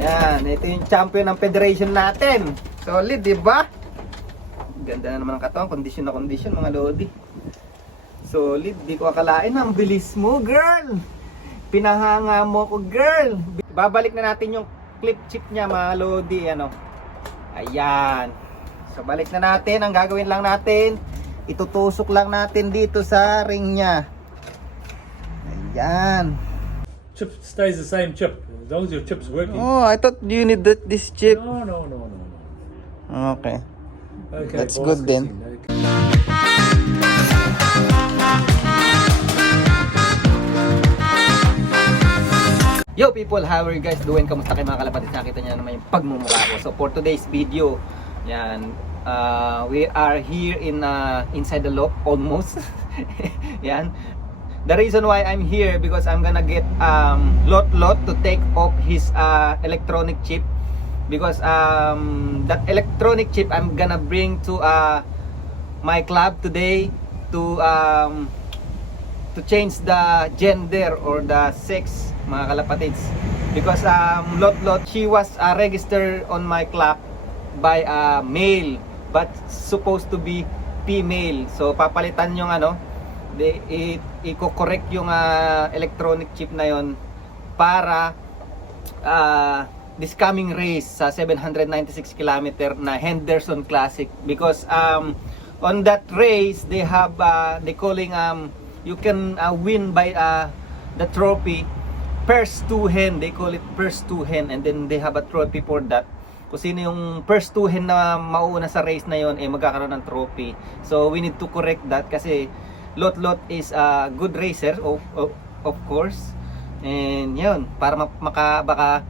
Yan, ito yung champion ng federation natin. Solid, di ba? Ganda na naman ang katawan, condition na condition mga lodi. Solid, di ko akalain, ang bilis mo, girl. Pinahanga mo ko, girl. Babalik na natin yung clip chip niya mga lodi, ano. Ayan. So balik na natin, ang gagawin lang natin, itutusok lang natin dito sa ring niya. Ayan. Chip stays the same chip as long as your chip's working. Oh, I thought you need this chip. No. Okay. Okay, That's boss, good then. okay. Yo people, how are you guys doing? Kamusta kayo mga kalapatid? Nakita niyo naman yung pagmumukha ko. So for today's video, yan, we are here in inside the lock almost. Yan. The reason why I'm here because I'm gonna get Lot to take off his electronic chip because that electronic chip I'm gonna bring to my club today to change the gender or the sex mga kalapatids because Lot she was registered on my club by a male but supposed to be female, so papalitan yung ano, i-correct yung electronic chip na yon para this coming race sa 796 km na Henderson Classic because on that race they have they calling you can win by the trophy first two hen, they call it first two hen, and then they have a trophy for that. Kung sino yung first two hen na mauuna sa race na yon magkakaroon ng trophy. So we need to correct that kasi Lot is a good racer of course, and yun para baka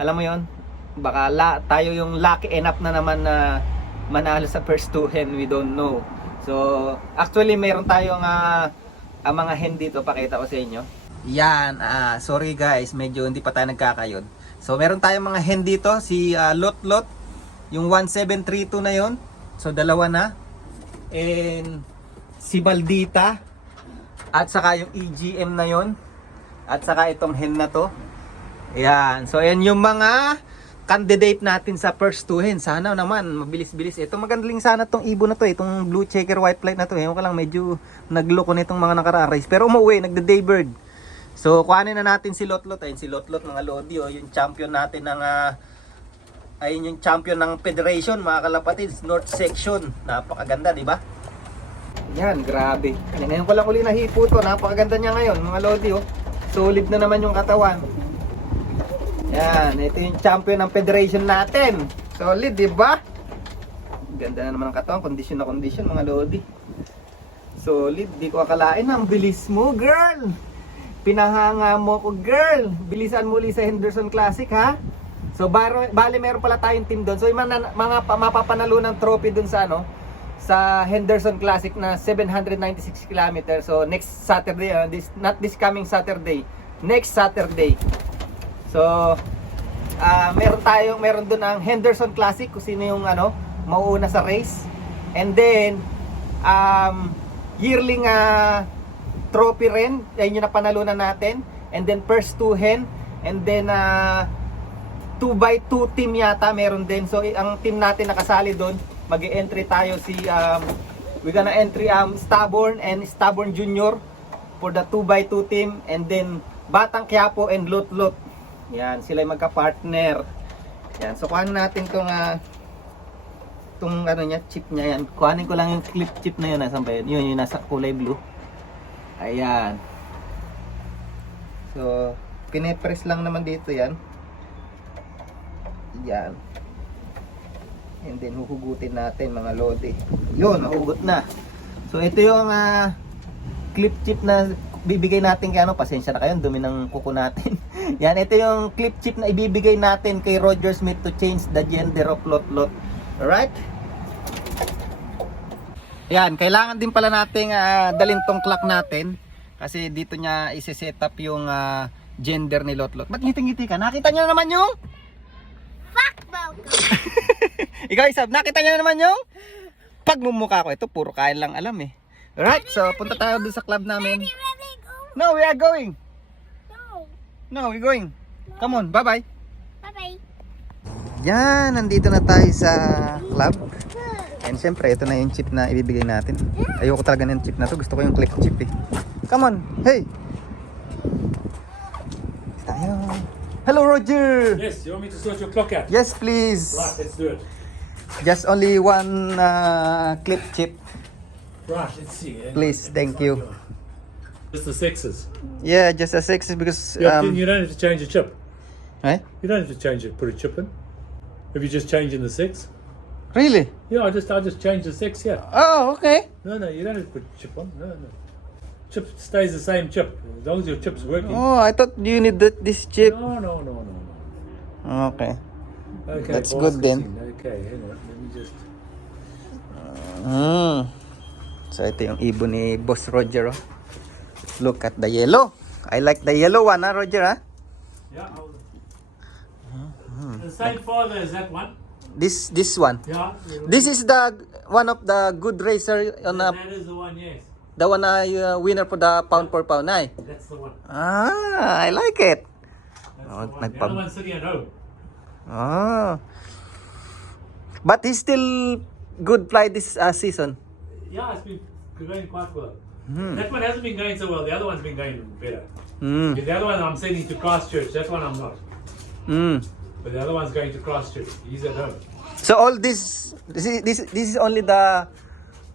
alam mo yon, baka tayo yung lucky enough na naman na manalo sa first two hen, we don't know. So actually meron tayong mga hen dito, pakita ko sa inyo. Yan, sorry guys, medyo hindi pa tayo nagkakayod. So meron tayong mga hen dito, si Lot, yung 1732 na yon. So dalawa na. And si Baldita at saka yung EGM na yon. At saka itong hen na to. Yan. So yan yung mga candidate natin sa first two hen. Sana naman mabilis-bilis. Ito magaling sana tong ibon na to, itong blue checker white flight na to. Ewan ko lang, medyo nagloko nitong mga nakara-race. Pero umuwi, nagde-daybird. So kuhanin na natin si Lot. Ayun si Lot mga lodi, oh, yung champion natin ng ayun yung champion ng federation mga kalapatids, North Section. Napakaganda, di ba? Yan, grabe. Ngayon ko lang uli nahipo to. Napakaganda niya ngayon mga lodi, oh. Solid na naman yung katawan. Yan, ito yung champion ng federation natin. Solid, di ba? Ganda na naman ang katawan, condition na condition mga lodi. Solid, di ko akalain, ang bilis mo, girl. Pinahanga mo ko, girl. Bilisan mo ulit sa Henderson Classic, ha? So bali meron pala tayong team doon. So yung mga mapapanalo ng trophy doon sa ano, sa Henderson Classic na 796 km. So next Saturday, not this coming Saturday, next Saturday. So meron doon ang Henderson Classic kung sino yung ano mauuna sa race. And then yearling trophy rin, ayun yung napanalunan natin. And then first two hen, and then 2x2 team yata meron din. So ang team natin nakasali doon, mag-e-entry tayo si we're gonna entry Stubborn and Stubborn Junior for the 2x2 team, and then Batang Quiapo and Lot. Yan, sila yung magka-partner. Yan, so kuhanin natin tong ano niya, chip niya yan. Kuhanin ko lang yung clip chip na yun, nasan ba yun? Yun yung nasa kulay blue. Ayan. So pine-press lang naman dito yan. Yan. And then huhugutin natin mga lodi. Yun, nahugot na. So ito yung clip chip na bibigay natin kay ano, pasensya na kayo, dumi ng kuko natin. Yan, ito yung clip chip na ibibigay natin kay Roger Smith to change the gender of Lot. Alright? Yan, kailangan din pala nating dalhin tong clock natin kasi dito niya isi-set up yung gender ni Lot. Ba't ngiti-ngiti ka? Nakita niyo naman yung ikaw Isab, nakita niyo naman yung pagmumukha ko. Ito puro kain lang alam eh. Alright, so punta tayo doon sa club namin. No, we are going. No, we're going. Come on, bye-bye. Bye-bye. Yan, nandito na tayo sa club. And syempre, ito na yung chip na ibibigay natin. Ayoko talaga ng chip na to. Gusto ko yung click chip eh. Come on, hey! Tayo. Hello, Roger! Yes, you want me to sort your clock out? Yes, please. Right, let's do it. Just only one clip chip. Right, let's see. Please, thank you. Just the sixes. Yeah, just a 6 because You don't have to change the chip. right? You don't have to change it. Put a chip in. If you just change in the 6. Really? Yeah, I just change the 6. Yeah. Oh, okay. No, you don't have to put chip on. No. Chip stays the same chip as long as your chip's working. Oh, I thought you need this chip. No. Okay. Okay, That's boss good then. Christine. Okay, hang on. Let me just. So ito yung ibon ni Boss Roger. Oh. Look at the yellow. I like the yellow one, Roger. Yeah. The same father as that one. This one. Yeah. This is the one of the good racer on That is the one. Yes. the one winner for the pound per pound. That's the one. I like it. That's Oh, the one. The other one's sitting at home. But he's still good fly this season. Yeah, it's been going quite well. That one hasn't been going so well. The other one's been going better. Mm. The other one I'm sending to Christchurch. That one I'm not. Mm. But the other one's going to Christchurch. He's at home. So all this is only the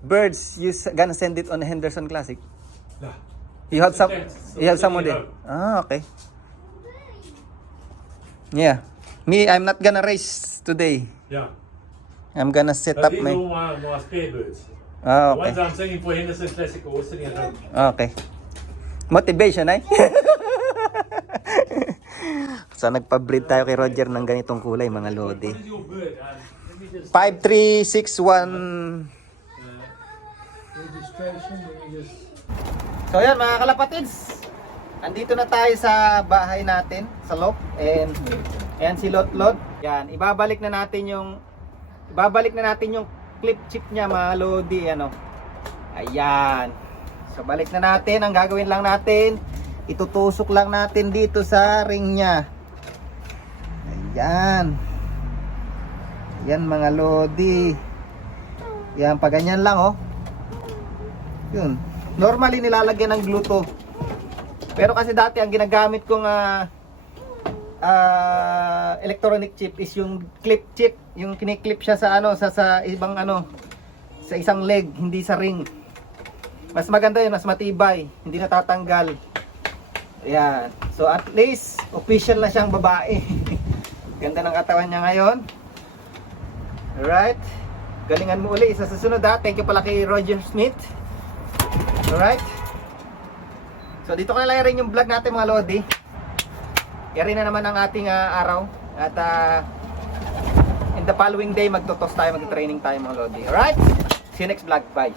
birds gonna send it on Henderson Classic. Nah. You have some. Yes, You have some something more at there. Okay. Yeah. Me, I'm not gonna race today. Yeah. I'm gonna set So up these my. are all my spare birds. The ones Okay. I'm sending for Henderson Classic are all sitting at home. Okay. Motivation, ay? So nagpa-breed tayo kay Roger ng ganitong kulay, mga lodi. What is your bird? Let me just 5361. registration. Let me just. So yan mga kalapatids, andito na tayo sa bahay natin, sa Lop. And ayan si Lot. Yan, ibabalik na natin yung clip chip niya, mga lodi, ano. Ayan. So balik na natin, ang gagawin lang natin, itutusok lang natin dito sa ring niya. Ayan. Yan mga lodi. Yan, pag ganyan lang, oh. Yun. Normally nilalagyan ng glue to. Pero kasi dati ang ginagamit kong electronic chip is yung clip chip, yung kiniklip siya sa sa ibang sa isang leg, hindi sa ring. Mas maganda yun, mas matibay, hindi natatanggal. Ayan. So at least official na siyang babae. Ganda ng katawan niya ngayon. Alright. Galingan mo uli sa susunod ha. Thank you pala kay Roger Smith. Alright. So dito ko na lang rin yung vlog natin mga lodi. Yari na naman ang ating araw. At in the following day magtotos tayo, mag-training tayo mga lodi. Alright. See you next vlog. Bye.